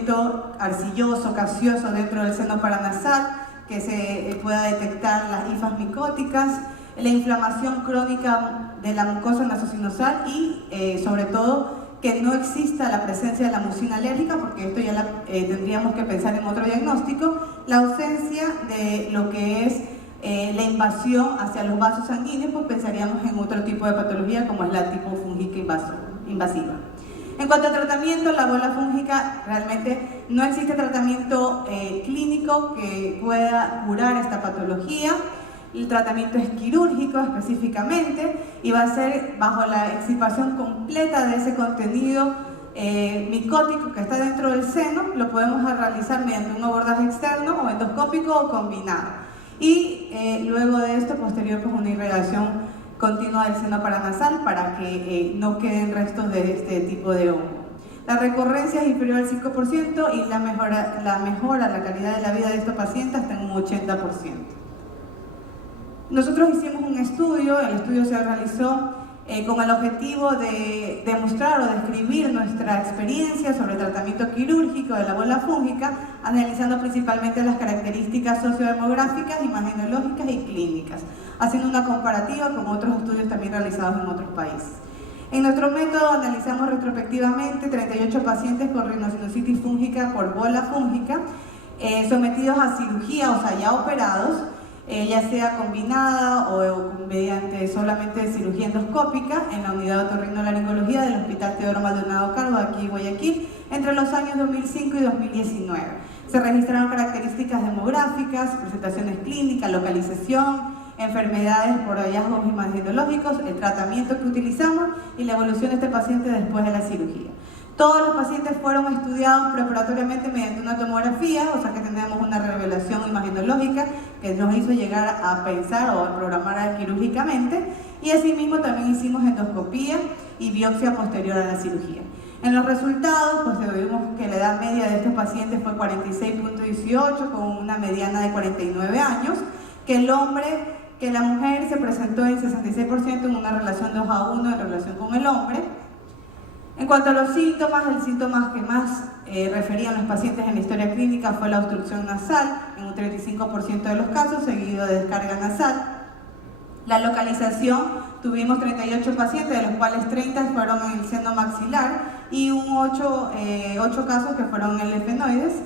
elemento arcilloso, gaseoso dentro del seno paranasal, que se pueda detectar las hifas micóticas, la inflamación crónica de la mucosa nasosinusal y sobre todo que no exista la presencia de la mucina alérgica, porque esto ya tendríamos que pensar en otro diagnóstico, la ausencia de lo que es la invasión hacia los vasos sanguíneos, pues pensaríamos en otro tipo de patología como es la tipo fúngica invasiva. En cuanto a tratamiento, la bola fúngica realmente no existe tratamiento clínico que pueda curar esta patología. El tratamiento es quirúrgico específicamente y va a ser bajo la extirpación completa de ese contenido micótico que está dentro del seno. Lo podemos realizar mediante un abordaje externo o endoscópico o combinado. Y luego de esto, posterior, pues una irrigación continua del seno paranasal para que no queden restos de este tipo de hongo. La recurrencia es inferior al 5% y la mejora, la calidad de la vida de estos pacientes hasta en un 80%. Nosotros hicimos un estudio, el estudio se realizó con el objetivo de demostrar o describir nuestra experiencia sobre el tratamiento quirúrgico de la bola fúngica, analizando principalmente las características sociodemográficas, imagenológicas y clínicas, haciendo una comparativa con otros estudios también realizados en otros países. En nuestro método analizamos retrospectivamente 38 pacientes con rinosinusitis fúngica por bola fúngica, sometidos a cirugía, o sea, ya operados, ya sea combinada o mediante solamente cirugía endoscópica en la unidad de otorrinolaringología del Hospital Teodoro Maldonado Carbo de aquí Guayaquil entre los años 2005 y 2019. Se registraron características demográficas, presentaciones clínicas, localización, enfermedades por hallazgos imagenológicos, el tratamiento que utilizamos y la evolución de este paciente después de la cirugía. Todos los pacientes fueron estudiados preparatoriamente mediante una tomografía, o sea que tenemos una revelación imagenológica que nos hizo llegar a pensar o a programar quirúrgicamente, y asimismo también hicimos endoscopía y biopsia posterior a la cirugía. En los resultados, pues vimos que la edad media de estos pacientes fue 46.18 con una mediana de 49 años, que la mujer se presentó en 66% en una relación 2:1 en relación con el hombre. En cuanto a los síntomas, el síntoma que más referían los pacientes en la historia clínica fue la obstrucción nasal, en un 35% de los casos, seguido de descarga nasal. La localización, tuvimos 38 pacientes, de los cuales 30 fueron en el seno maxilar y 8 casos que fueron en el efenoides,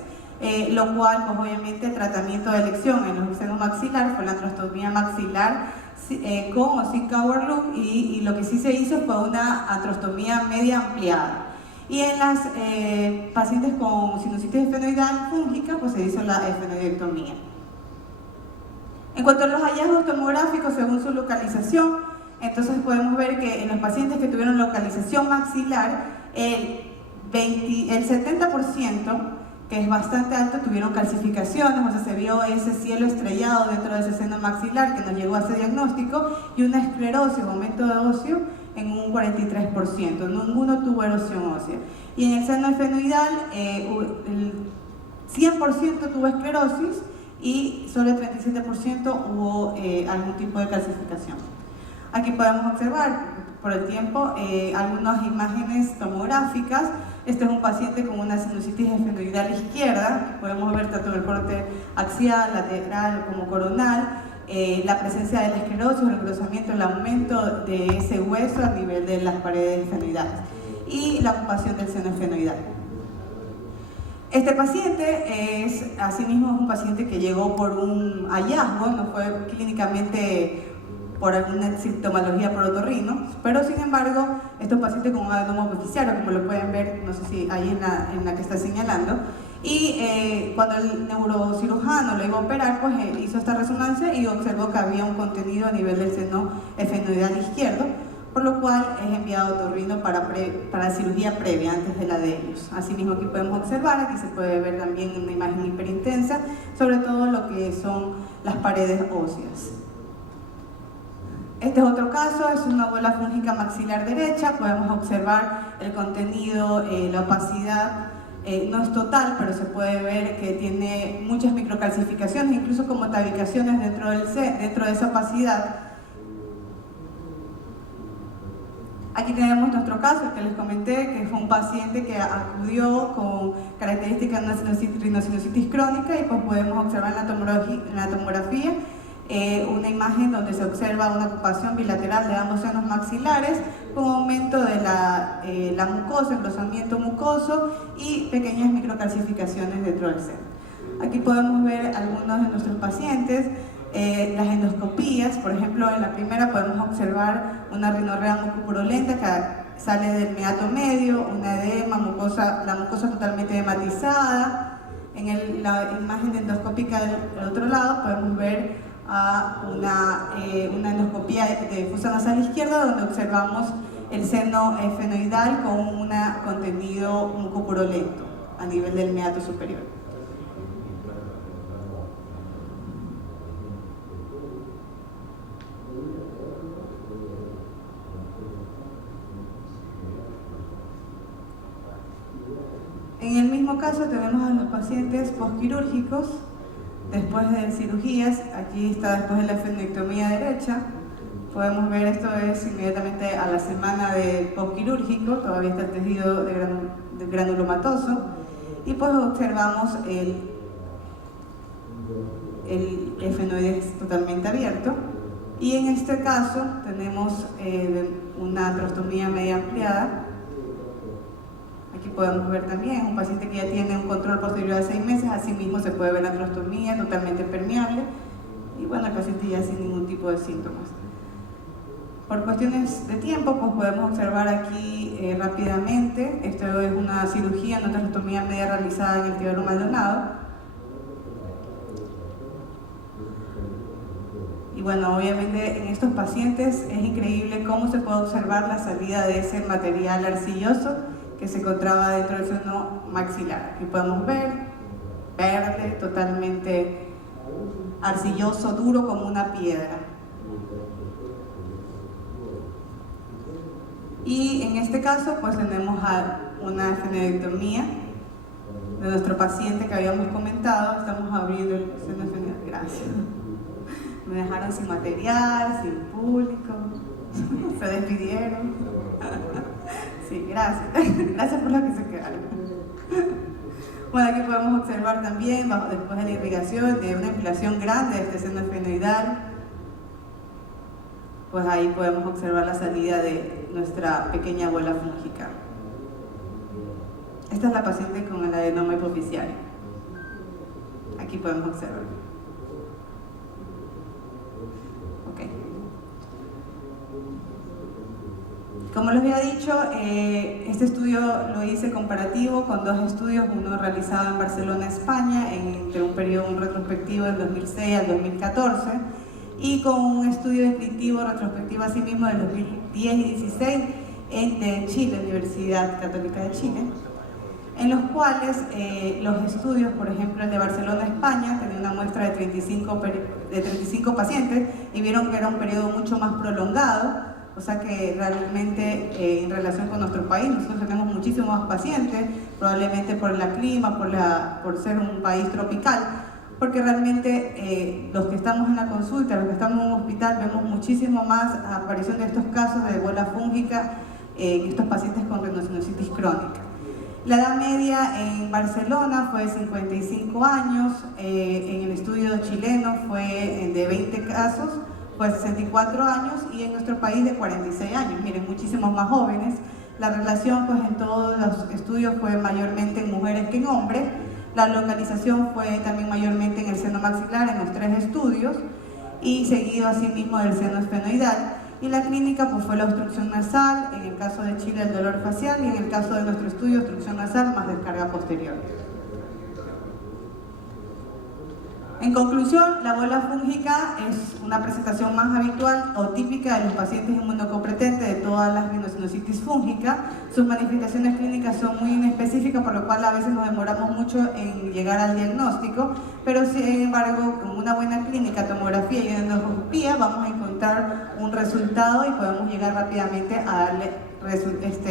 lo cual, pues obviamente, el tratamiento de elección en los senos maxilar fue la antrostomía maxilar con o sin cover loop, y lo que sí se hizo fue una antrostomía media ampliada. Y en las pacientes con sinusitis efenoidal fúngica, pues se hizo la efenoidectomía. En cuanto a los hallazgos tomográficos según su localización, entonces podemos ver que en los pacientes que tuvieron localización maxilar, el 70%, que es bastante alto, tuvieron calcificaciones, o sea, se vio ese cielo estrellado dentro de ese seno maxilar que nos llegó a ese diagnóstico, y una esclerosis, aumento de óseo, en un 43%, ninguno tuvo erosión ósea. Y en el seno efenoidal, el 100% tuvo esclerosis y solo el 37% hubo algún tipo de calcificación. Aquí podemos observar, por el tiempo, algunas imágenes tomográficas. Este es un paciente con una sinusitis efenoidal izquierda, podemos ver tanto el corte axial, lateral como coronal, la presencia de la esclerosis, el engrosamiento, el aumento de ese hueso a nivel de las paredes efenoidales y la ocupación del seno efenoidal. Este paciente asimismo es un paciente que llegó por un hallazgo, no fue clínicamente por alguna sintomología por otorrino, pero sin embargo, estos pacientes con un adenoma beficiario, como lo pueden ver, no sé si ahí en la que está señalando, y cuando el neurocirujano lo iba a operar, pues hizo esta resonancia y observó que había un contenido a nivel del seno efenoidal izquierdo, por lo cual es enviado a otorrino para cirugía previa antes de la de ellos. Asimismo, aquí podemos observar, aquí se puede ver también una imagen hiperintensa, sobre todo lo que son las paredes óseas. Este es otro caso, es una bola fúngica maxilar derecha, podemos observar el contenido, la opacidad, no es total, pero se puede ver que tiene muchas microcalcificaciones, incluso como tabicaciones dentro de esa opacidad. Aquí tenemos nuestro caso, el que les comenté, que fue un paciente que acudió con características de una rinosinusitis crónica, y pues podemos observar en la tomografía una imagen donde se observa una ocupación bilateral de ambos senos maxilares con aumento de la mucosa, engrosamiento mucoso y pequeñas microcalcificaciones dentro del seno. Aquí podemos ver algunos de nuestros pacientes. Las endoscopías, por ejemplo, en la primera podemos observar una rinorrea mucopurulenta que sale del meato medio, una edema, la mucosa totalmente hematizada. En la imagen endoscópica del otro lado podemos ver una endoscopía de fosa nasal izquierda, donde observamos el seno esfenoidal con un contenido mucopurulento a nivel del meato superior. En el mismo caso tenemos a los pacientes postquirúrgicos después de cirugías. Aquí está después de la esfenectomía derecha. Podemos ver, esto es inmediatamente a la semana de postquirúrgico, todavía está el tejido de granulomatoso, y pues observamos el esfenoides totalmente abierto. Y en este caso tenemos una artrostomía media ampliada. Aquí podemos ver también un paciente que ya tiene un control posterior de 6 meses, asimismo se puede ver la artrostomía totalmente permeable, y bueno, el paciente ya sin ningún tipo de síntomas. Por cuestiones de tiempo, pues podemos observar aquí rápidamente, esto es una cirugía, una artrostomía media realizada en el tibial maldonado. Y bueno, obviamente en estos pacientes es increíble cómo se puede observar la salida de ese material arcilloso que se encontraba dentro del seno maxilar. Aquí podemos ver verde, totalmente arcilloso, duro como una piedra. Y en este caso pues tenemos una esfenoidectomía de nuestro paciente que habíamos comentado. Estamos abriendo el seno esfenoidal. Gracias. Me dejaron sin material, sin público, se despidieron. Sí, gracias. Gracias por lo que se quedaron. Bueno, aquí podemos observar también, después de la irrigación, de una inflación grande de este seno esfenoidal, pues ahí podemos observar la salida de nuestra pequeña bola fúngica. Esta es la paciente con el adenoma hipofisiario. Aquí podemos observar. Ok. Como les había dicho, este estudio lo hice comparativo con 2 estudios, uno realizado en Barcelona, España, entre un periodo retrospectivo del 2006 al 2014, y con un estudio descriptivo retrospectivo asimismo del 2010 y 2016 de Chile, Universidad Católica de Chile, en los cuales los estudios, por ejemplo el de Barcelona, España, tenía una muestra de 35 pacientes y vieron que era un periodo mucho más prolongado. O sea que realmente en relación con nuestro país, nosotros tenemos muchísimos más pacientes, probablemente por el clima, por ser un país tropical, porque realmente los que estamos en la consulta, los que estamos en un hospital, vemos muchísimo más aparición de estos casos de bola fúngica en estos pacientes con rinosinusitis crónica. La edad media en Barcelona fue de 55 años, en el estudio chileno fue de 20 casos, fue 64 años, y en nuestro país de 46 años, miren, muchísimos más jóvenes. La relación pues en todos los estudios fue mayormente en mujeres que en hombres. La localización fue también mayormente en el seno maxilar en los 3 estudios, y seguido asimismo del seno esfenoidal. Y la clínica pues fue la obstrucción nasal, en el caso de Chile el dolor facial, y en el caso de nuestro estudio obstrucción nasal más descarga posterior. En conclusión, la bola fúngica es una presentación más habitual o típica de los pacientes inmunocompetentes de todas las rinosinusitis fúngicas. Sus manifestaciones clínicas son muy inespecíficas, por lo cual a veces nos demoramos mucho en llegar al diagnóstico, pero sin embargo, con una buena clínica, tomografía y endoscopía, vamos a encontrar un resultado y podemos llegar rápidamente a darle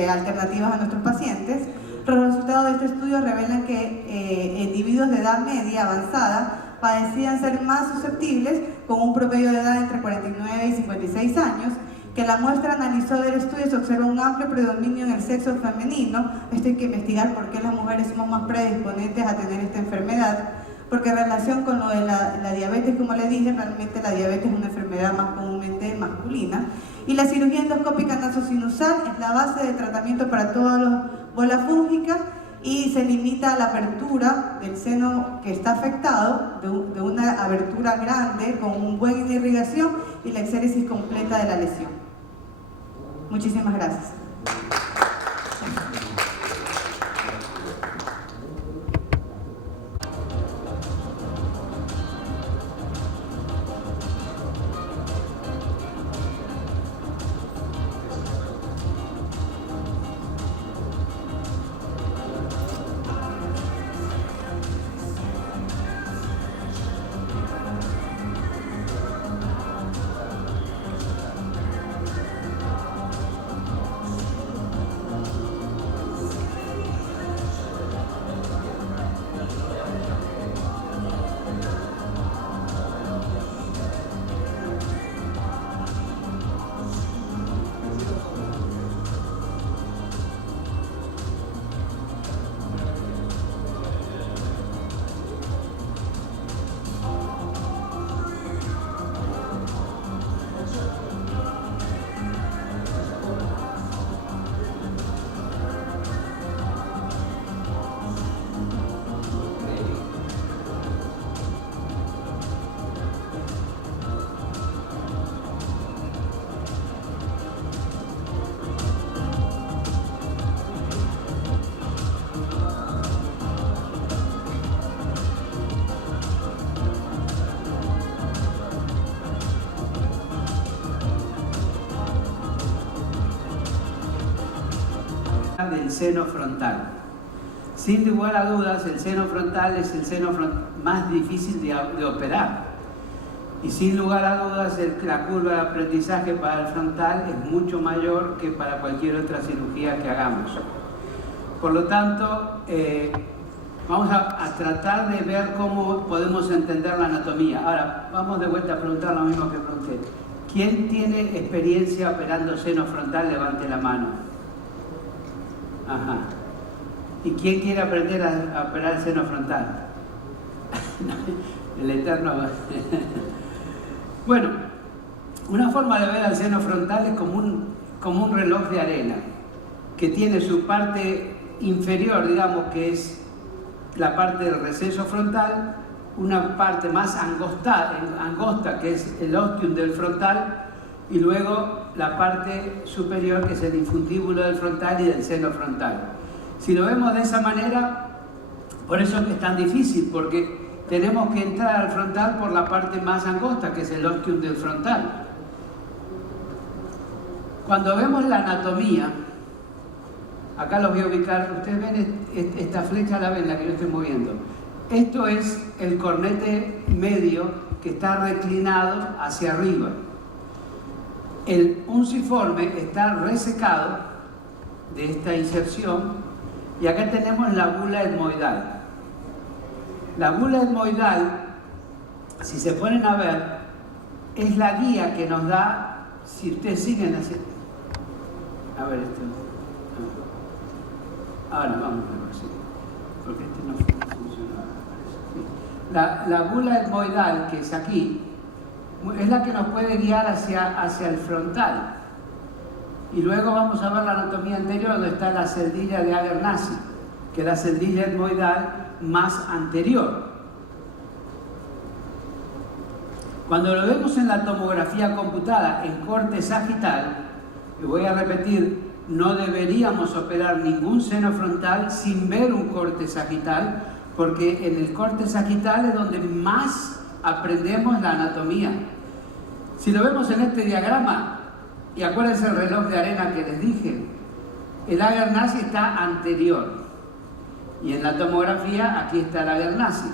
alternativas a nuestros pacientes. Los resultados de este estudio revelan que individuos de edad media avanzada padecían ser más susceptibles, con un promedio de edad entre 49 y 56 años, que la muestra analizó del estudio se observa un amplio predominio en el sexo femenino. Esto hay que investigar por qué las mujeres somos más predisponentes a tener esta enfermedad, porque en relación con lo de la diabetes, como le dije, realmente la diabetes es una enfermedad más comúnmente masculina. Y la cirugía endoscópica nasosinusal es la base de tratamiento para todas las bolas fúngicas y se limita a la apertura del seno que está afectado, de una abertura grande con una buena irrigación y la exéresis completa de la lesión. Muchísimas gracias. Del seno frontal. Sin lugar a dudas, el seno frontal es el seno más difícil de operar. Y sin lugar a dudas, la curva de aprendizaje para el frontal es mucho mayor que para cualquier otra cirugía que hagamos. Por lo tanto, vamos a tratar de ver cómo podemos entender la anatomía. Ahora, vamos de vuelta a preguntar lo mismo que pregunté. ¿Quién tiene experiencia operando seno frontal? Levante la mano. Ajá. ¿Y quién quiere aprender a operar el seno frontal? El eterno. Bueno, una forma de ver al seno frontal es como un reloj de arena, que tiene su parte inferior, digamos, que es la parte del receso frontal, una parte más angosta, que es el ostium del frontal, y luego la parte superior, que es el infundíbulo del frontal y del seno frontal. Si lo vemos de esa manera, por eso es que es tan difícil, porque tenemos que entrar al frontal por la parte más angosta, que es el ostium del frontal. Cuando vemos la anatomía, acá los voy a ubicar, ustedes ven esta flecha, la ven, la que yo estoy moviendo. Esto es el cornete medio que está reclinado hacia arriba. El unciforme está resecado de esta inserción y acá tenemos la bula etmoidal. La bula etmoidal, si se ponen a ver, es la guía que nos da, si ustedes siguen así. A ver esto. Ahora vamos a ver, sí, porque este no funciona. La bula etmoidal, que es aquí, es la que nos puede guiar hacia el frontal. Y luego vamos a ver la anatomía anterior, donde está la celdilla de Abernathy, que es la celdilla etmoidal más anterior. Cuando lo vemos en la tomografía computada en corte sagital, y voy a repetir, no deberíamos operar ningún seno frontal sin ver un corte sagital, porque en el corte sagital es donde más aprendemos la anatomía. Si lo vemos en este diagrama, y acuérdense el reloj de arena que les dije, el Abernathy está anterior, y en la tomografía aquí está el Abernathy,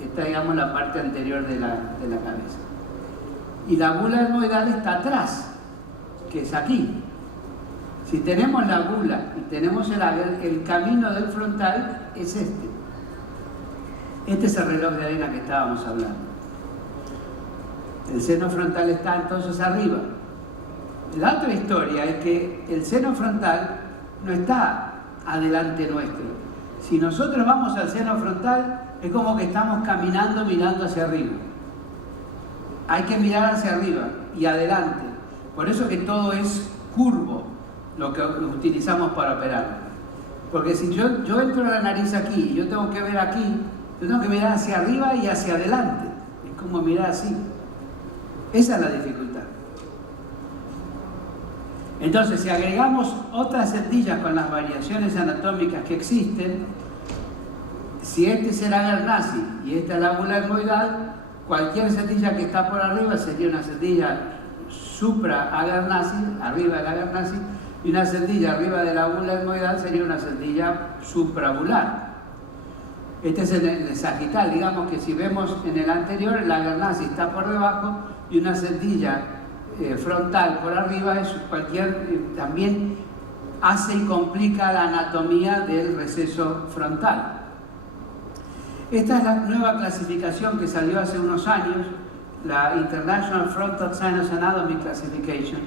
esta, digamos, la parte anterior de la cabeza, y la bula etmoidal está atrás, que es aquí. Si tenemos la bula y tenemos el camino del frontal, es este. Este es el reloj de arena que estábamos hablando. El seno frontal está entonces arriba. La otra historia es que el seno frontal no está adelante nuestro. Si nosotros vamos al seno frontal, es como que estamos caminando mirando hacia arriba. Hay que mirar hacia arriba y adelante. Por eso que todo es curvo, lo que utilizamos para operar. Porque si yo entro a la nariz aquí y yo tengo que ver aquí, yo tengo que mirar hacia arriba y hacia adelante. Es como mirar así. Esa es la dificultad. Entonces, si agregamos otras celdillas con las variaciones anatómicas que existen, si este es el agar nazi y esta es la bula etmoidal, cualquier celdilla que está por arriba sería una celdilla supra-agar nazi, arriba del agar nazi, y una celdilla arriba de la bula etmoidal sería una celdilla suprabular. Este es el sagital, digamos que si vemos en el anterior, el agar nazi está por debajo y una celdilla frontal por arriba es también hace y complica la anatomía del receso frontal. Esta es la nueva clasificación que salió hace unos años, la International Frontal Sinus Anatomy Classification,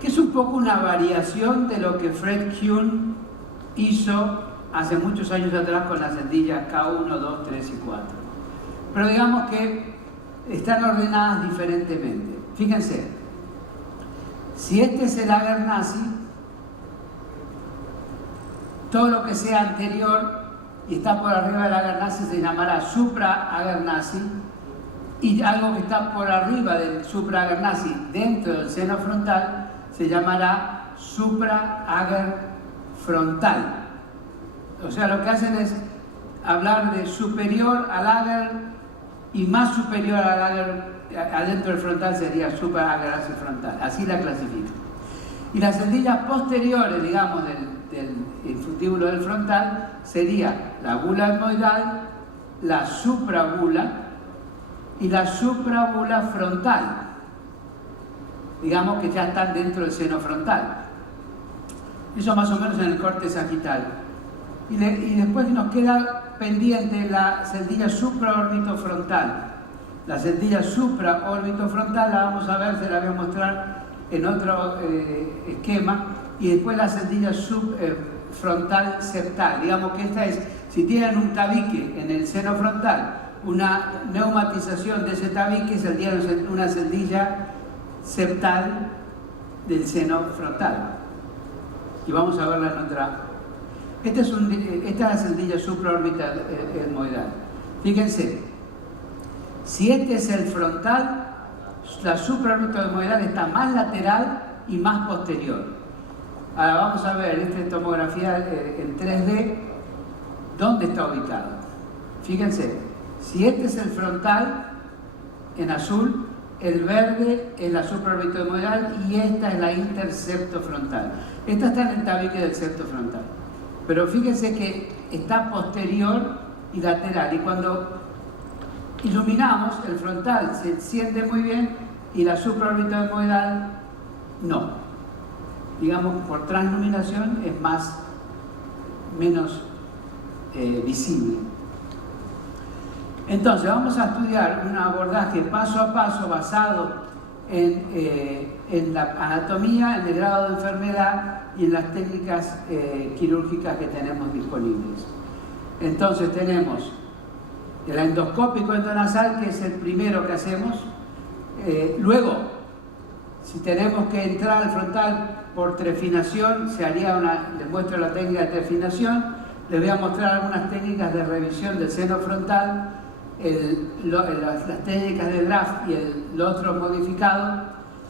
que es un poco una variación de lo que Fred Kuhn hizo hace muchos años atrás con las celdillas K1, 2, 3 y 4. Pero digamos que están ordenadas diferentemente. Fíjense, si este es el agar nazi, todo lo que sea anterior y está por arriba del agar nazi se llamará supra-agar nazi, y algo que está por arriba del supra-agar nazi dentro del seno frontal se llamará supra-agar frontal. O sea, lo que hacen es hablar de superior al agar y más superior al agar adentro del frontal sería supra-agar frontal. Así la clasifican. Y las celdillas posteriores, digamos, del infundíbulo del frontal sería la bula etmoidal, la suprabula y la suprabula frontal. Digamos que ya están dentro del seno frontal. Eso más o menos en el corte sagital. Y después nos queda pendiente la celdilla supraorbitofrontal. La celdilla supraorbitofrontal la vamos a ver, se la voy a mostrar en otro esquema. Y después la celdilla subfrontal septal. Digamos que esta es, si tienen un tabique en el seno frontal, una neumatización de ese tabique sería una celdilla septal del seno frontal. Y vamos a verla en otra. Esta es la celdilla supraorbital etmoidal. Fíjense, si este es el frontal, la supraorbital etmoidal está más lateral y más posterior. Ahora vamos a ver esta tomografía en 3D, ¿dónde está ubicado? Fíjense, si este es el frontal, en azul, el verde es la supraorbital etmoidal y esta es la intercepto frontal. Esta está en el tabique del septo frontal. Pero fíjense que está posterior y lateral. Y cuando iluminamos, el frontal se siente muy bien y la supraorbital etmoidal no. Digamos, por transiluminación es menos visible. Entonces, vamos a estudiar un abordaje paso a paso basado en la anatomía, en el grado de enfermedad y en las técnicas quirúrgicas que tenemos disponibles. Entonces tenemos el endoscópico endonasal, que es el primero que hacemos. Luego, si tenemos que entrar al frontal por trefinación, se haría les muestro la técnica de trefinación. Les voy a mostrar algunas técnicas de revisión del seno frontal, las técnicas de draft y el otro modificado.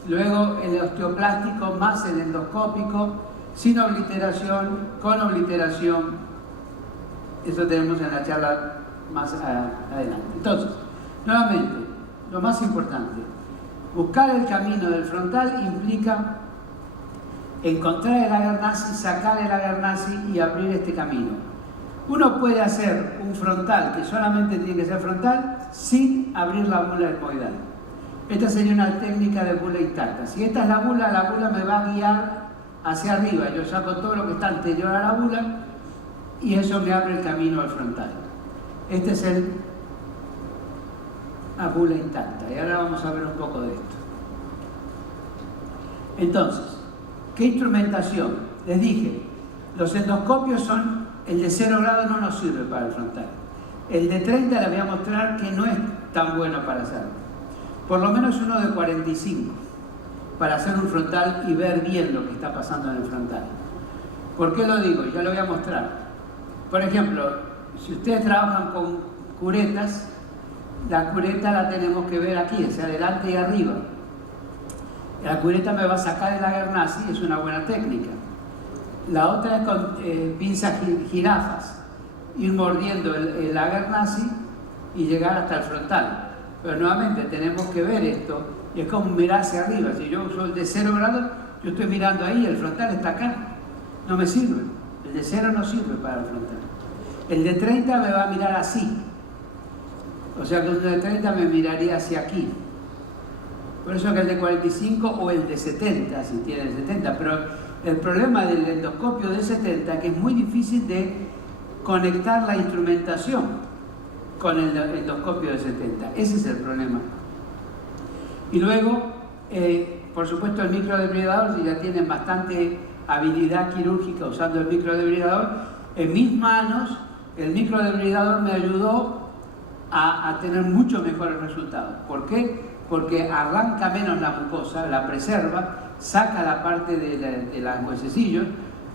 Luego el osteoplástico más el endoscópico, sin obliteración, con obliteración. Eso tenemos en la charla más adelante. Entonces, nuevamente, lo más importante, buscar el camino del frontal implica encontrar el agar nazi, sacar el agar nazi y abrir este camino. Uno puede hacer un frontal que solamente tiene que ser frontal sin abrir la bula etmoidal. Esta sería una técnica de bula intacta. Si esta es la bula me va a guiar hacia arriba. Yo saco todo lo que está anterior a la bula y eso me abre el camino al frontal. Este es la bula intacta. Y ahora vamos a ver un poco de esto. Entonces, ¿qué instrumentación? Les dije, los endoscopios son, el de 0 grados no nos sirve para el frontal. El de 30 les voy a mostrar que no es tan bueno para hacerlo. Por lo menos uno de 45, para hacer un frontal y ver bien lo que está pasando en el frontal. ¿Por qué lo digo? Ya lo voy a mostrar. Por ejemplo, si ustedes trabajan con curetas, la cureta la tenemos que ver aquí, hacia adelante y arriba. La cureta me va a sacar el Lager-Nazi, es una buena técnica. La otra es con pinzas jirafas, ir mordiendo el Lager-Nazi y llegar hasta el frontal. Pero nuevamente tenemos que ver esto, y es como mirar hacia arriba. Si yo uso el de 0 grados, yo estoy mirando ahí, el frontal está acá. No me sirve. El de 0 no sirve para el frontal. El de 30 me va a mirar así. O sea que el de 30 me miraría hacia aquí. Por eso que el de 45 o el de 70, si tiene el 70. Pero el problema del endoscopio de 70 es que es muy difícil de conectar la instrumentación con el endoscopio de 70. Ese es el problema. Y luego, por supuesto, el microdebridador, si ya tienen bastante habilidad quirúrgica usando el microdebridador, en mis manos el microdebridador me ayudó a tener mucho mejores resultados. ¿Por qué? Porque arranca menos la mucosa, la preserva, saca la parte de los huesecillos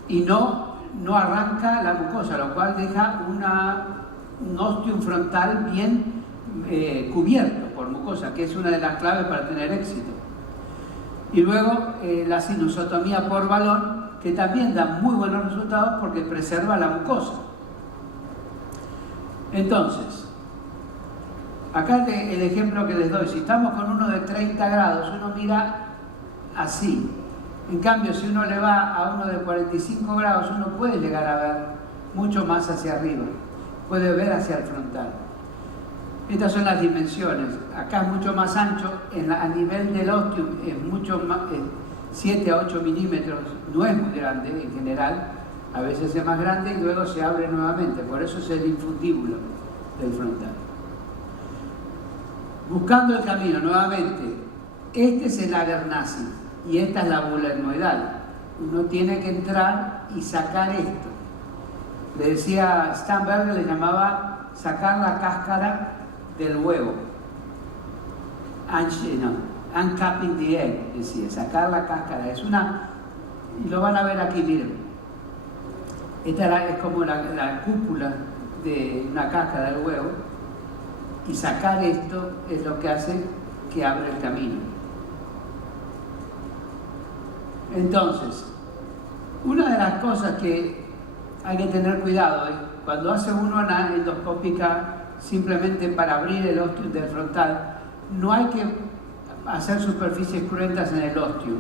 y no arranca la mucosa, lo cual deja un ostium frontal bien cubierto por mucosa, que es una de las claves para tener éxito. Y luego la sinusotomía por balón, que también da muy buenos resultados porque preserva la mucosa. Entonces, acá el ejemplo que les doy, si estamos con uno de 30 grados, uno mira así. En cambio, si uno le va a uno de 45 grados, uno puede llegar a ver mucho más hacia arriba, puede ver hacia el frontal. Estas son las dimensiones. Acá es mucho más ancho, a nivel del ostium es mucho más, 7 a 8 milímetros, no es muy grande en general, a veces es más grande y luego se abre nuevamente, por eso es el infundíbulo del frontal. Buscando el camino, nuevamente, este es el Lager-Nazi y esta es la bula etmoidal. Uno tiene que entrar y sacar esto. Le decía, Sternberger le llamaba sacar la cáscara del huevo. Uncapping the egg, decía, sacar la cáscara. Es una, y lo van a ver aquí, miren. Esta es como la cúpula de una cáscara del huevo. Y sacar esto es lo que hace que abre el camino. Entonces, una de las cosas que hay que tener cuidado es cuando hace uno una endoscópica simplemente para abrir el ostium del frontal, no hay que hacer superficies cruentas en el ostium,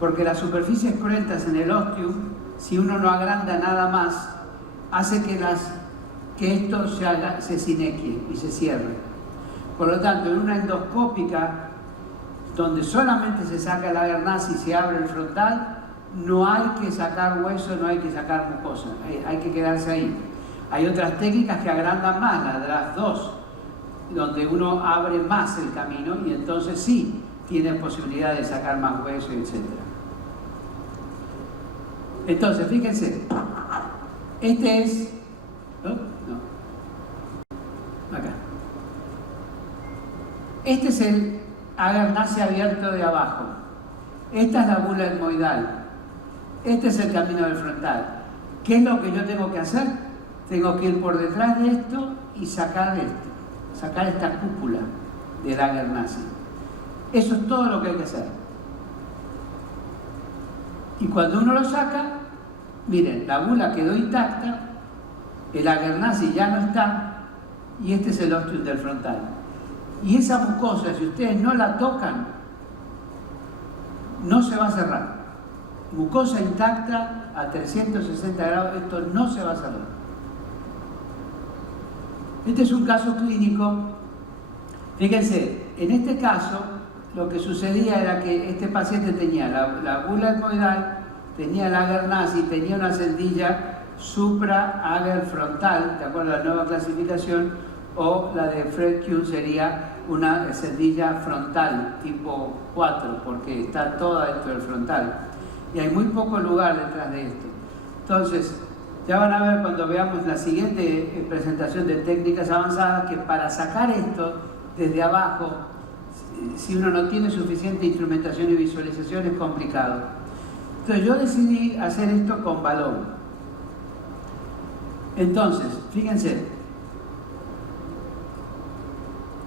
porque las superficies cruentas en el ostium, si uno no agranda nada más, hace que esto se sinequie y se cierre. Por lo tanto, en una endoscópica, donde solamente se saca el Lager-Nazi y se abre el frontal, no hay que sacar hueso, no hay que sacar mucosa, hay que quedarse ahí. Hay otras técnicas que agrandan más, las de las dos, donde uno abre más el camino y entonces sí tiene posibilidad de sacar más hueso, etc. Entonces, fíjense, este es... Acá. Este es el Lager-Nazi abierto de abajo. Esta es la bula etmoidal. Este es el camino del frontal. ¿Qué es lo que yo tengo que hacer? Tengo que ir por detrás de esto y sacar esto. Sacar esta cúpula del Lager-Nazi. Eso es todo lo que hay que hacer. Y cuando uno lo saca, miren, la bula quedó intacta, el Lager-Nazi ya no está, y este es el ostium del frontal. Y esa mucosa, si ustedes no la tocan, no se va a cerrar. Mucosa intacta a 360 grados, esto no se va a cerrar. Este es un caso clínico. Fíjense, en este caso lo que sucedía era que este paciente tenía la bula etmoidal, tenía el Lager-Nazi, tenía una celdilla supra-ager frontal, de acuerdo a la nueva clasificación, o la de Fred Kuhn sería una cerdilla frontal tipo 4, porque está toda dentro del frontal. Y hay muy poco lugar detrás de esto. Entonces, ya van a ver cuando veamos la siguiente presentación de técnicas avanzadas que para sacar esto desde abajo, si uno no tiene suficiente instrumentación y visualización, es complicado. Entonces yo decidí hacer esto con balón. Entonces, fíjense,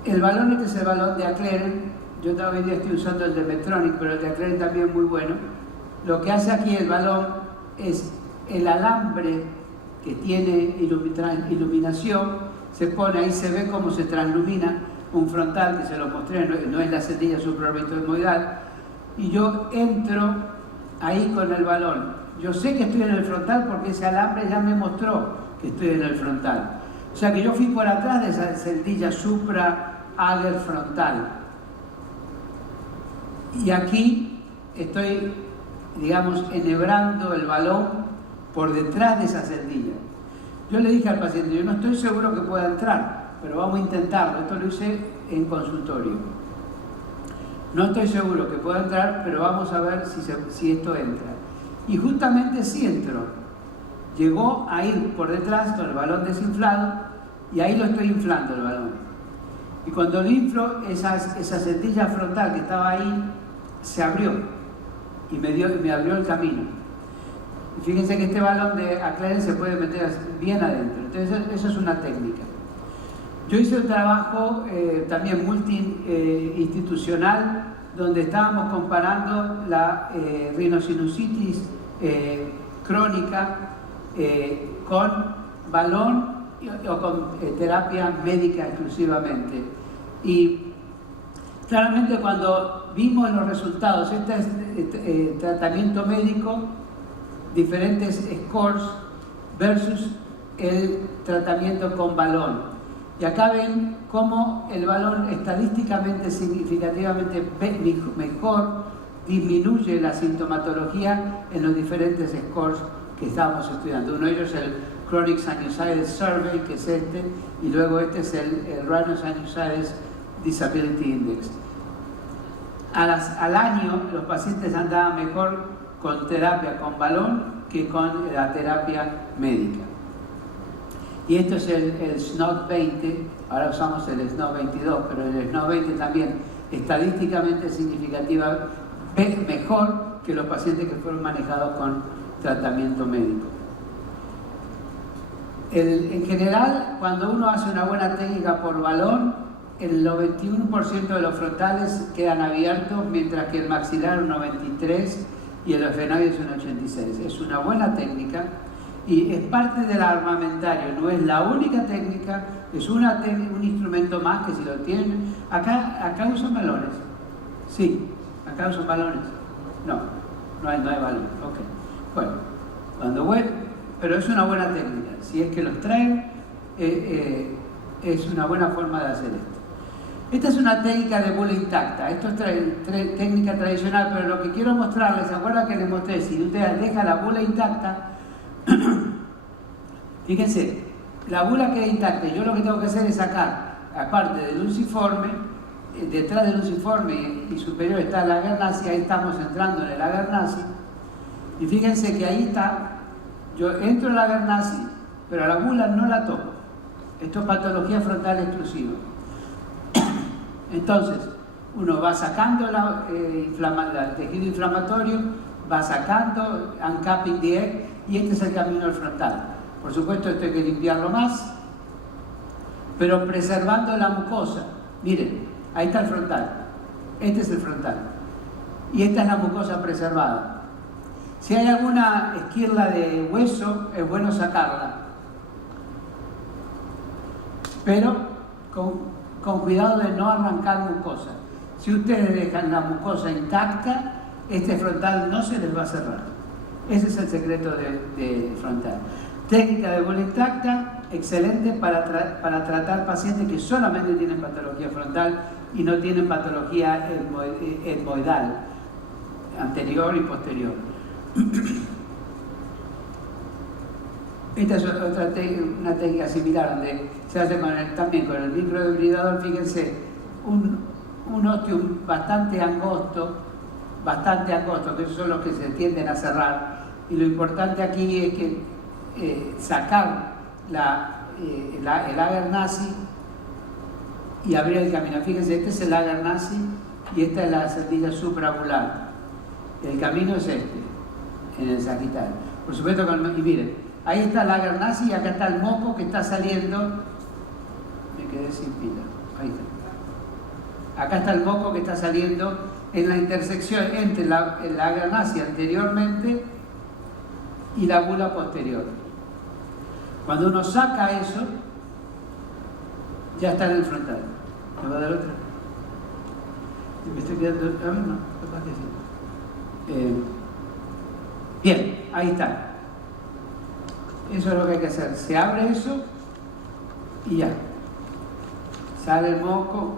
el balón, este es el balón de Acleren. Yo hoy día estoy usando el de Medtronic, pero el de Acleren también es muy bueno. Lo que hace aquí el balón es el alambre que tiene iluminación, se pone, ahí se ve cómo se translumina un frontal, que se lo mostré, no es la cerdilla supraorbital, y yo entro ahí con el balón. Yo sé que estoy en el frontal porque ese alambre ya me mostró que estoy en el frontal. O sea que yo fui por atrás de esa cerdilla supra-ager frontal. Y aquí estoy, digamos, enhebrando el balón por detrás de esa cerdilla. Yo le dije al paciente, yo no estoy seguro que pueda entrar, pero vamos a intentarlo. Esto lo hice en consultorio. No estoy seguro que pueda entrar, pero vamos a ver si esto entra. Y justamente sí entró. Llegó a ir por detrás con el balón desinflado y ahí lo estoy inflando el balón. Y cuando lo inflo, esa cerdilla frontal que estaba ahí se abrió y me abrió el camino. Y fíjense que este balón de Acleren se puede meter bien adentro. Entonces, eso es una técnica. Yo hice un trabajo también multi-institucional donde estábamos comparando la rinosinusitis crónica con balón o con terapia médica exclusivamente. Y claramente cuando vimos los resultados, este es tratamiento médico, diferentes scores versus el tratamiento con balón. Y acá ven cómo el balón estadísticamente significativamente mejor disminuye la sintomatología en los diferentes scores que estábamos estudiando. Uno de ellos es el Chronic Sinusitis Survey, que es este, y luego este es el Rhinosinusitis Disability Index. Al año los pacientes andaban mejor con terapia con balón que con la terapia médica. Y esto es el SNOT 20, ahora usamos el SNOT 22, pero el SNOT 20 también estadísticamente significativa, mejor que los pacientes que fueron manejados con tratamiento médico. En general, cuando uno hace una buena técnica por balón, el 91% de los frontales quedan abiertos, mientras que el maxilar un 93% y el esfenoide es un 86%. Es una buena técnica y es parte del armamentario, no es la única técnica, es un instrumento más que si lo tienen. Acá usan balones. Sí, acá usan balones. No hay balones. Ok. Bueno, pero es una buena técnica. Si es que los traen, es una buena forma de hacer esto. Esta es una técnica de bula intacta. Esto es técnica tradicional, pero lo que quiero mostrarles, ¿se acuerdan que les mostré? Si usted deja la bula intacta, fíjense, la bula queda intacta. Yo lo que tengo que hacer es sacar, aparte del unciforme, detrás del unciforme y superior está el ager nazi, ahí estamos entrando en el ager nazi. Y fíjense que ahí está, yo entro en el ager nazi, pero a la bula no la toco. Esto es patología frontal exclusiva. Entonces, uno va sacando el tejido inflamatorio, va sacando, uncapping the egg, y este es el camino al frontal. Por supuesto, esto hay que limpiarlo más, pero preservando la mucosa. Miren, ahí está el frontal. Este es el frontal. Y esta es la mucosa preservada. Si hay alguna esquirla de hueso, es bueno sacarla. Pero con cuidado de no arrancar mucosa. Si ustedes dejan la mucosa intacta, este frontal no se les va a cerrar. Ese es el secreto de frontal. Técnica de bula intacta, excelente para tratar pacientes que solamente tienen patología frontal y no tienen patología etmoidal, anterior y posterior. Esta es una técnica similar donde se hace también con el microdebridador. Fíjense, un ostium bastante angosto, que esos son los que se tienden a cerrar. Y lo importante aquí es que sacar el ager nasi y abrir el camino. Fíjense, este es el ager nasi y esta es la cerdilla supraocular. El camino es este, en el sagital. Por supuesto, y miren, ahí está el ager nasi y acá está el moco que está saliendo. Me quedé sin pila. Ahí está. Acá está el moco que está saliendo en la intersección entre el ager nasi anteriormente y la gula posterior. Cuando uno saca eso, ya está en el frontal. ¿Me va a dar otra? Me estoy quedando. A ver, no, capaz que sí. Bien, ahí está. Eso es lo que hay que hacer. Se abre eso y ya. Sale el moco.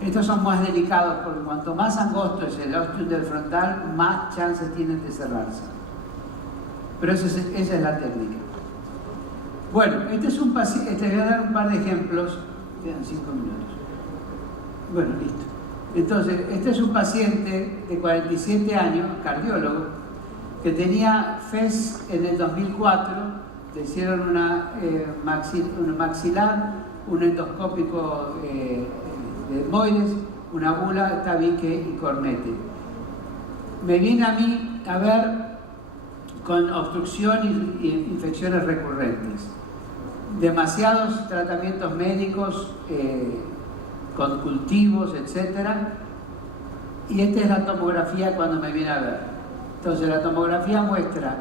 Estos son más delicados porque cuanto más angosto es el ostium del frontal, más chances tienen de cerrarse. Pero esa es la técnica. Bueno, este es un paciente, te voy a dar un par de ejemplos. Quedan 5 minutos. Bueno, listo. Entonces, este es un paciente de 47 años, cardiólogo, que tenía FES en el 2004, le hicieron una maxilar, un endoscópico de etmoides, una bula, tabique y cornete. Me viene a mí a ver con obstrucción y infecciones recurrentes. Demasiados tratamientos médicos con cultivos, etc. Y esta es la tomografía cuando me viene a ver. Entonces la tomografía muestra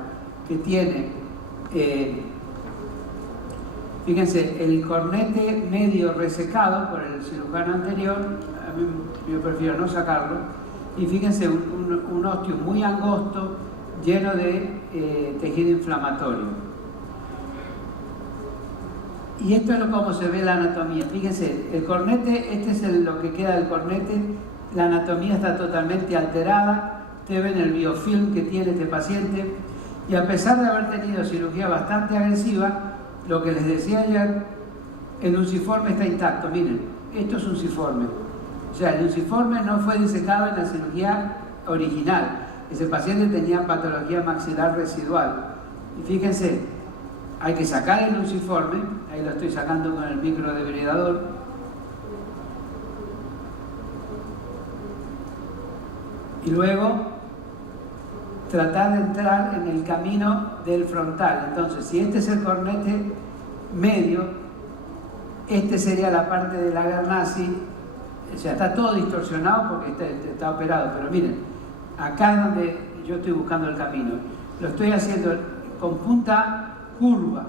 que tiene, fíjense, el cornete medio resecado por el cirujano anterior. A mí yo prefiero no sacarlo. Y fíjense, un ostium muy angosto, lleno de tejido inflamatorio. Y esto es como se ve la anatomía. Fíjense, el cornete, este es lo que queda del cornete. La anatomía está totalmente alterada. Ustedes ven el biofilm que tiene este paciente. Y a pesar de haber tenido cirugía bastante agresiva, lo que les decía ayer, el unciforme está intacto. Miren, esto es unciforme. O sea, el unciforme no fue disecado en la cirugía original. Ese paciente tenía patología maxilar residual. Y fíjense, hay que sacar el unciforme, ahí lo estoy sacando con el microdebridador. Y luego tratar de entrar en el camino del frontal. Entonces, si este es el cornete medio, este sería la parte del ager nasi. O sea, está todo distorsionado porque está operado, pero miren, acá es donde yo estoy buscando el camino. Lo estoy haciendo con punta curva,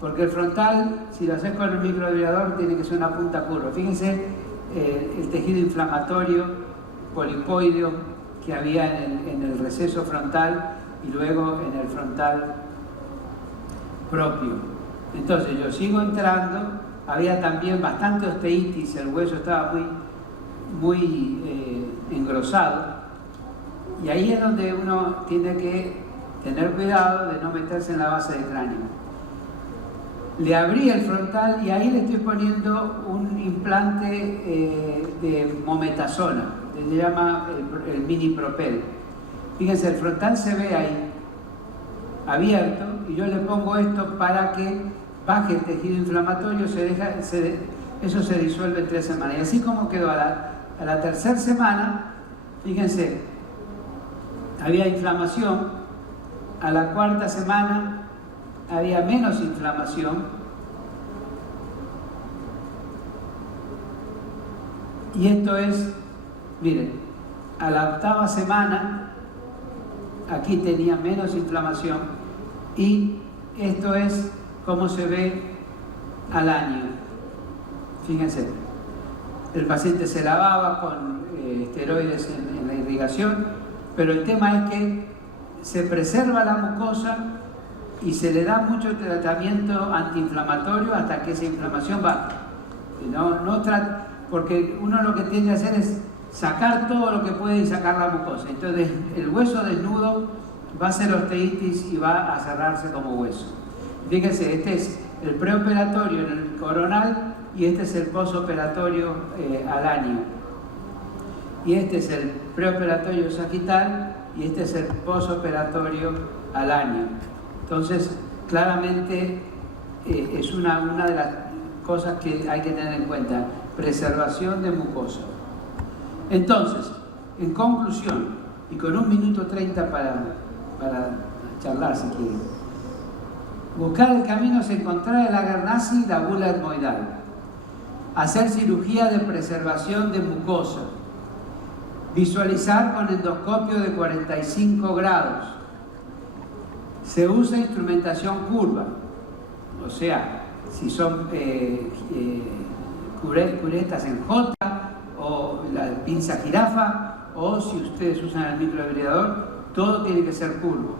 porque el frontal, si lo haces con el microdebridador, tiene que ser una punta curva. Fíjense el tejido inflamatorio polipoideo que había en el receso frontal y luego en el frontal propio. Entonces yo sigo entrando, había también bastante osteitis, el hueso estaba muy engrosado, y ahí es donde uno tiene que tener cuidado de no meterse en la base del cráneo. Le abrí el frontal y ahí le estoy poniendo un implante de mometasona, se llama el mini propel. Fíjense, el frontal se ve ahí abierto y yo le pongo esto para que baje el tejido inflamatorio, eso se disuelve en 3 semanas. Y así como quedó a la tercera semana, fíjense, había inflamación, a la 4ª semana había menos inflamación y esto es, miren, a la 8ª semana aquí tenía menos inflamación y esto es como se ve al año. Fíjense, el paciente se lavaba con esteroides en la irrigación, pero el tema es que se preserva la mucosa y se le da mucho tratamiento antiinflamatorio hasta que esa inflamación baje. Porque uno lo que tiende a hacer es sacar todo lo que puede y sacar la mucosa. Entonces el hueso desnudo va a ser osteitis y va a cerrarse como hueso. Fíjense, este es el preoperatorio en el coronal y este es el posoperatorio al año. Y este es el preoperatorio sagital y este es el posoperatorio al año. Entonces, claramente es una de las cosas que hay que tener en cuenta, preservación de mucosa. Entonces, en conclusión, y con 1 minuto 30 para charlar si quieren, buscar el camino es encontrar el agar nazi y la bula etmoidal, hacer cirugía de preservación de mucosa, visualizar con endoscopio de 45 grados, se usa instrumentación curva, o sea, si son curetas en J o la pinza jirafa, o si ustedes usan el microvibrador, todo tiene que ser curvo.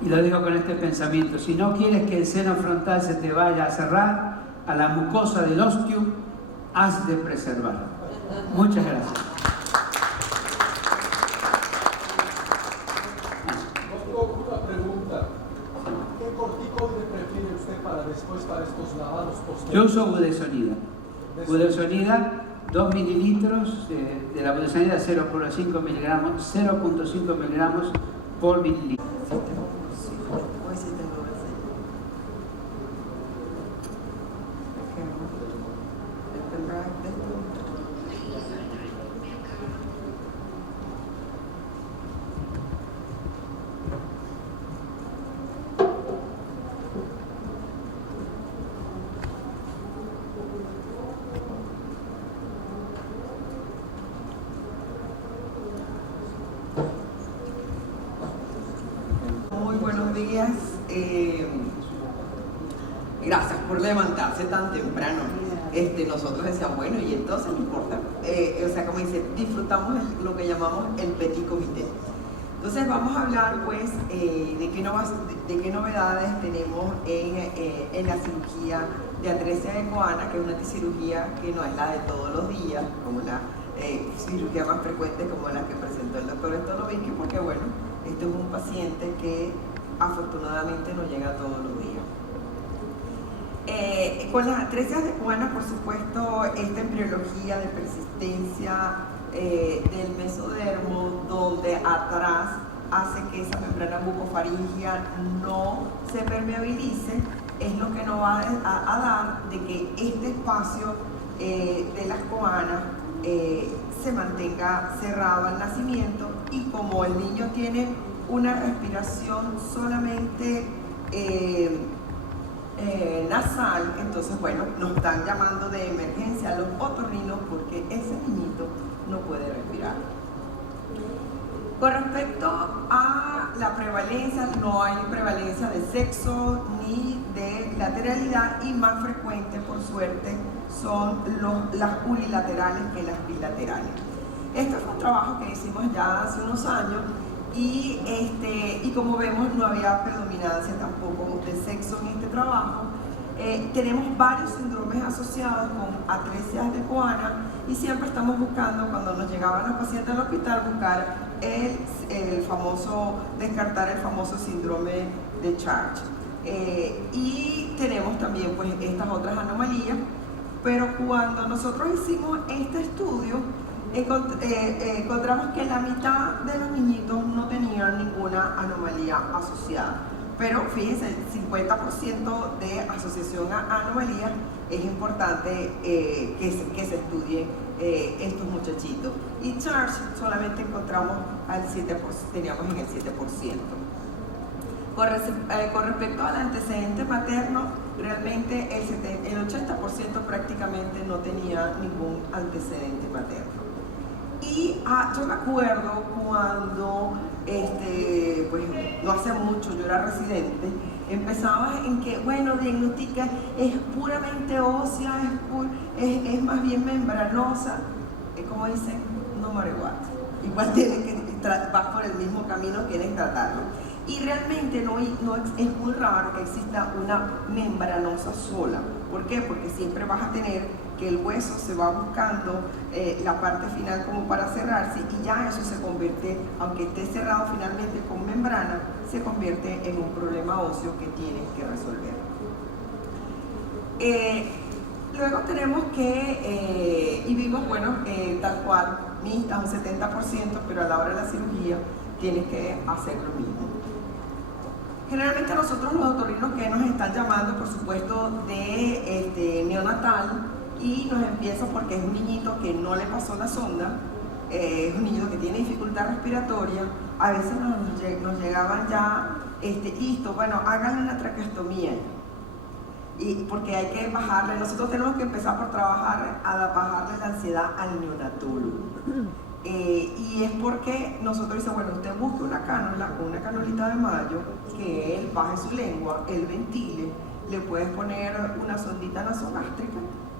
Y lo digo con este pensamiento: si no quieres que el seno frontal se te vaya a cerrar, a la mucosa del osteo has de preservar. Muchas gracias. Una pregunta. ¿Qué corticoide prefiere usted para después para estos lavados posteriores? Yo uso budesonida. Budesonida, 2 mililitros de la budesonida, 0,5 miligramos, 0,5 miligramos por mililitro. Muy buenos días. Gracias por levantarse tan temprano. Nosotros decíamos, bueno, y entonces no importa. O sea, como dice, disfrutamos lo que llamamos el petit comité. Entonces vamos a hablar pues de qué novedades tenemos en la cirugía de atresia de Coana, que es una cirugía que no es la de todos los días, como la cirugía más frecuente como la que presentó el doctor Stolovinsky, porque bueno, este es un paciente que afortunadamente no llega todos los días. Con las atresias de Coana, por supuesto, esta embriología de persistencia del mesodermo, donde atrás hace que esa membrana bucofaringea no se permeabilice, es lo que nos va a dar de que este espacio de las coanas se mantenga cerrado al nacimiento, y como el niño tiene una respiración solamente nasal, entonces bueno, nos están llamando de emergencia a los otorrinos porque ese niñito no puede respirar. Con respecto a la prevalencia, no hay prevalencia de sexo ni de lateralidad, y más frecuente, por suerte, son las unilaterales que las bilaterales. Este fue un trabajo que hicimos ya hace unos años y como vemos no había predominancia tampoco de sexo en este trabajo. Tenemos varios síndromes asociados con atresias de Coana, y siempre estamos buscando, cuando nos llegaban los pacientes al hospital, buscar descartar el famoso síndrome de Charge. Y tenemos también pues estas otras anomalías, pero cuando nosotros hicimos este estudio, encontramos que la mitad de los niñitos no tenían ninguna anomalía asociada. Pero fíjense, el 50% de asociación a anomalías, es importante que se estudien estos muchachitos. Y Charge solamente encontramos al 7%, teníamos en el 7%. Con respecto al antecedente materno, realmente el 80% prácticamente no tenía ningún antecedente materno. Y yo me acuerdo cuando, pues no hace mucho, yo era residente, empezaba en que, bueno, diagnostica, es puramente ósea, es más bien membranosa, como dicen, no matter what. Igual tienen que vas por el mismo camino, quieren tratarlo. Y realmente es muy raro que exista una membranosa sola. ¿Por qué? Porque siempre vas a tener que el hueso se va buscando la parte final como para cerrarse, y ya eso se convierte, aunque esté cerrado finalmente con membrana, se convierte en un problema óseo que tienen que resolver. Luego tenemos que, y vimos, bueno, tal cual, mixtas, un 70%, pero a la hora de la cirugía tienes que hacer lo mismo. Generalmente nosotros los otorrinos que nos están llamando, por supuesto, de neonatal, y nos empieza porque es un niñito que no le pasó la sonda, es un niño que tiene dificultad respiratoria, a veces nos llegaban ya, listo, bueno, háganle una traqueostomía. Y porque hay que bajarle, nosotros tenemos que empezar por trabajar a bajarle la ansiedad al neonatólogo. Y es porque nosotros decimos, bueno, usted busque una cánula con una canulita de mayo, que él baje su lengua, él ventile, le puedes poner una sondita nasogástrica,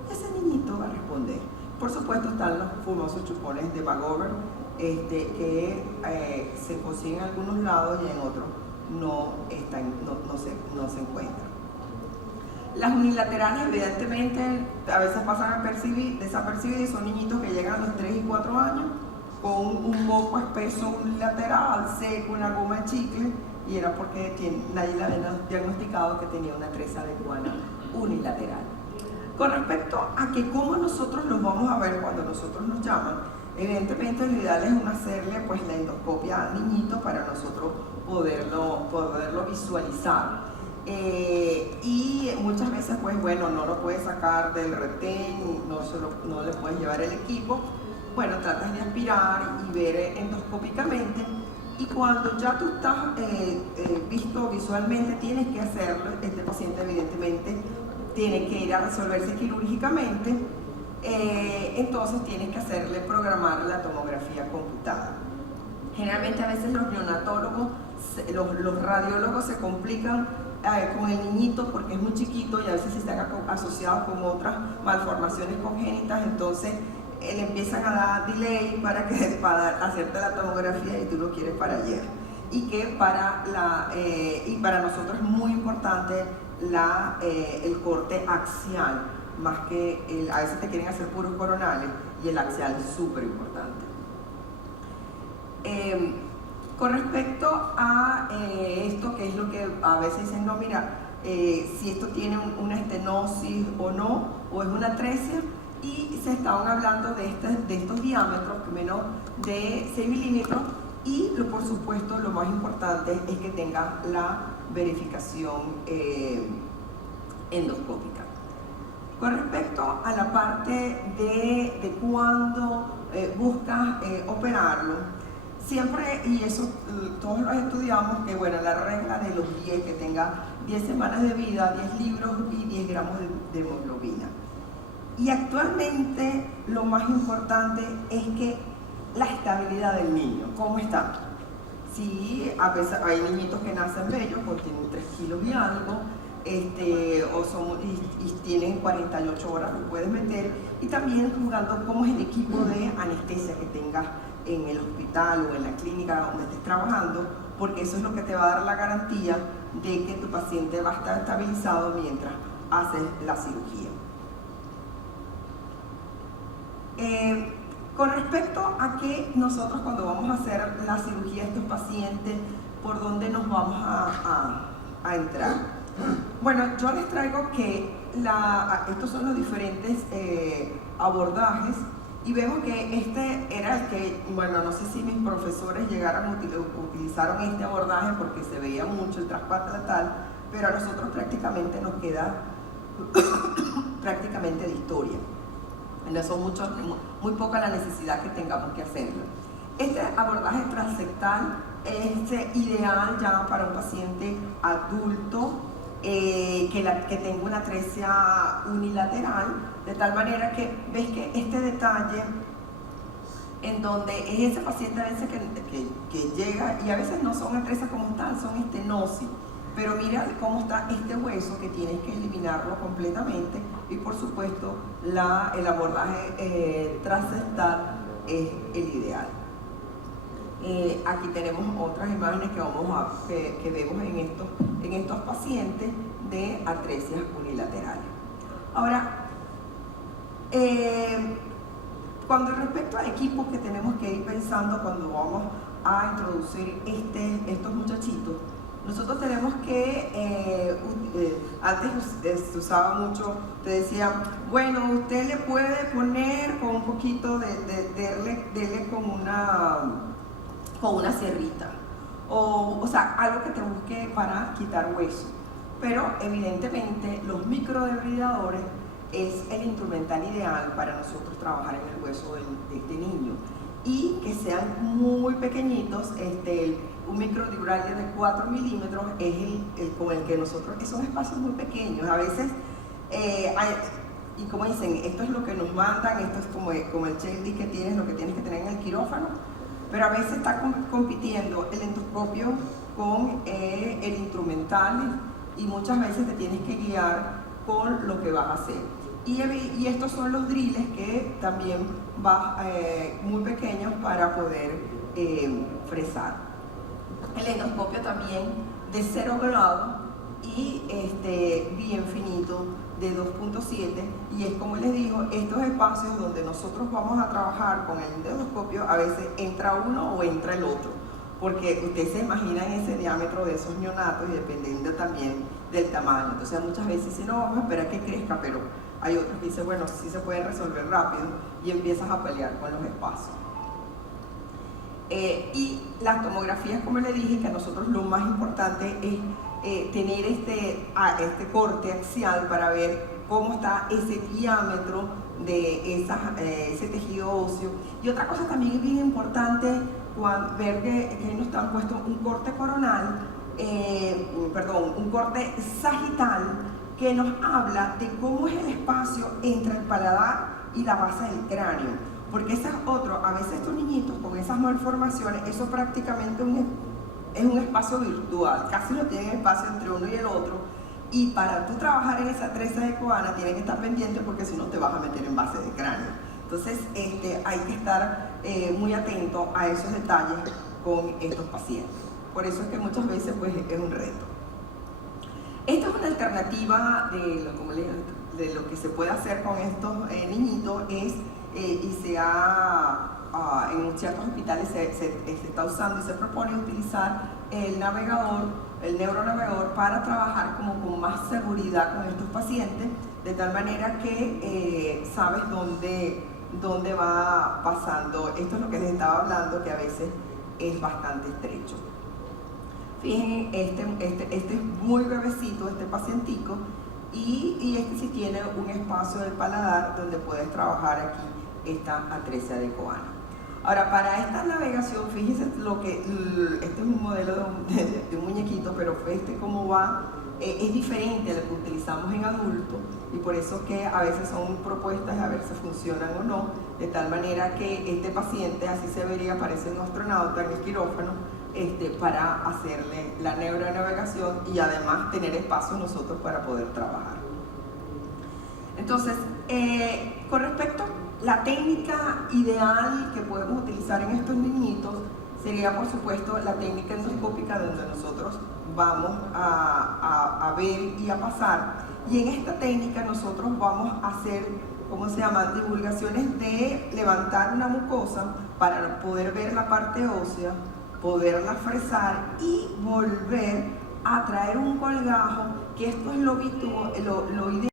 ese niñito va a responder. Por supuesto están los famosos chupones de Bagover, que se consiguen en algunos lados y en otros no se encuentran. Las unilaterales, evidentemente, a veces pasan desapercibidas y son niñitos que llegan a los 3 y 4 años con un moco espeso unilateral, seco, una goma de chicle, y era porque nadie le había diagnosticado que tenía una atresia adecuada unilateral. Con respecto a que cómo nosotros los vamos a ver cuando nosotros nos llaman, evidentemente lo ideal es hacerle pues la endoscopia al niñito para nosotros poderlo visualizar. Y muchas veces pues bueno, no lo puedes sacar del retén, no le puedes llevar el equipo. Bueno, tratas de aspirar y ver endoscópicamente, y cuando ya tú estás visto visualmente tienes que hacerlo. Este paciente evidentemente tiene que ir a resolverse quirúrgicamente, entonces tienes que programar la tomografía computada. Generalmente a veces los neonatólogos, los radiólogos se complican con el niñito porque es muy chiquito y a veces están asociados con otras malformaciones congénitas, entonces le empiezan a dar delay para hacerte la tomografía y tú lo quieres para ayer. Y que para nosotros es muy importante el corte axial, más que a veces te quieren hacer puros coronales y el axial es súper importante. Con respecto a esto, que es lo que a veces dicen, no, mira, si esto tiene una estenosis o no, o es una atresia, y se estaban hablando de estos diámetros, menos de 6 milímetros, y por supuesto lo más importante es que tenga la verificación endoscópica. Con respecto a la parte de cuando buscas operarlo, siempre, y eso todos lo estudiamos, que bueno, la regla de los 10, que tenga 10 semanas de vida, 10 libros y 10 gramos de hemoglobina. Y actualmente lo más importante es que la estabilidad del niño, ¿cómo está? Sí, a veces hay niñitos que nacen bellos, porque tienen 3 kilos y algo, y tienen 48 horas, lo puedes meter, y también jugando cómo es el equipo de anestesia que tengas en el hospital o en la clínica donde estés trabajando, porque eso es lo que te va a dar la garantía de que tu paciente va a estar estabilizado mientras haces la cirugía. Con respecto a que nosotros cuando vamos a hacer la cirugía de estos pacientes, ¿por dónde nos vamos a entrar? Bueno, yo les traigo que estos son los diferentes abordajes, y vemos que este era el que, bueno, no sé si mis profesores utilizaron este abordaje porque se veía mucho el transpatalatal, pero a nosotros prácticamente nos queda prácticamente de historia. Son muy poca la necesidad que tengamos que hacerlo. Este abordaje transectal es ideal ya para un paciente adulto que tenga una atresia unilateral, de tal manera que ves que este detalle en donde es ese paciente a veces que llega, y a veces no son atresias como tal, son estenosis, pero mira cómo está este hueso, que tienes que eliminarlo completamente, y por supuesto el abordaje transectal es el ideal. Aquí tenemos otras imágenes que vemos en estos pacientes de atresias unilaterales. Ahora, cuando respecto al equipo que tenemos que ir pensando cuando vamos a introducir estos muchachitos, Nosotros tenemos que, antes se usaba mucho, te decía, bueno, usted le puede poner con un poquito dele con una sierrita, o sea, algo que te busque para quitar hueso. Pero evidentemente los microdebridadores es el instrumental ideal para nosotros trabajar en el hueso de este niño, y que sean muy pequeñitos. Un microdebridator de 4 milímetros es el con el que nosotros, esos espacios muy pequeños, a veces y como dicen, esto es lo que nos mandan, esto es como el checklist que tienes, lo que tienes que tener en el quirófano, pero a veces está compitiendo el endoscopio con el instrumental, y muchas veces te tienes que guiar con lo que vas a hacer. Y estos son los drills que también vas muy pequeños para poder fresar. El endoscopio también de 0 grados y bien finito de 2.7, y es como les digo, estos espacios donde nosotros vamos a trabajar con el endoscopio, a veces entra uno o entra el otro, porque ustedes se imaginan ese diámetro de esos neonatos y dependiendo también del tamaño. Entonces muchas veces dicen, no, vamos a esperar que crezca, pero hay otros que dicen, bueno, sí se puede resolver rápido, y empiezas a pelear con los espacios. Y las tomografías, como les dije, que a nosotros lo más importante es tener este corte axial para ver cómo está ese diámetro de ese tejido óseo. Y otra cosa también es bien importante, ver que nos están puesto un corte coronal, un corte sagital, que nos habla de cómo es el espacio entre el paladar y la base del cráneo. Porque ese es otro, a veces estos niñitos con esas malformaciones, eso prácticamente es un espacio virtual, casi no tienen espacio entre uno y el otro, y para tú trabajar en esa treza de Coana tienes que estar pendiente, porque si no te vas a meter en base de cráneo. Entonces hay que estar muy atento a esos detalles con estos pacientes. Por eso es que muchas veces pues, es un reto. Esta es una alternativa de lo que se puede hacer con estos niñitos, y en ciertos hospitales se está usando y se propone utilizar el neuronavegador para trabajar como con más seguridad con estos pacientes, de tal manera que sabes dónde va pasando. Esto es lo que les estaba hablando, que a veces es bastante estrecho. Fíjense, este es muy bebecito, este pacientico, y este sí tiene un espacio del paladar donde puedes trabajar aquí esta atresia de Coana. Ahora, para esta navegación, fíjense este es un modelo de un muñequito, pero cómo va, es diferente a lo que utilizamos en adultos, y por eso que a veces son propuestas a ver si funcionan o no, de tal manera que este paciente así se vería, parece un astronauta en el quirófano, para hacerle la neuronavegación y además tener espacio nosotros para poder trabajar. Entonces, con respecto a la técnica ideal que podemos utilizar en estos niñitos, sería por supuesto la técnica endoscópica, donde nosotros vamos a ver y a pasar, y en esta técnica nosotros vamos a hacer, ¿cómo se llaman?, divulgaciones de levantar una mucosa para poder ver la parte ósea, poderla fresar y volver a traer un colgajo, que esto es lo ideal.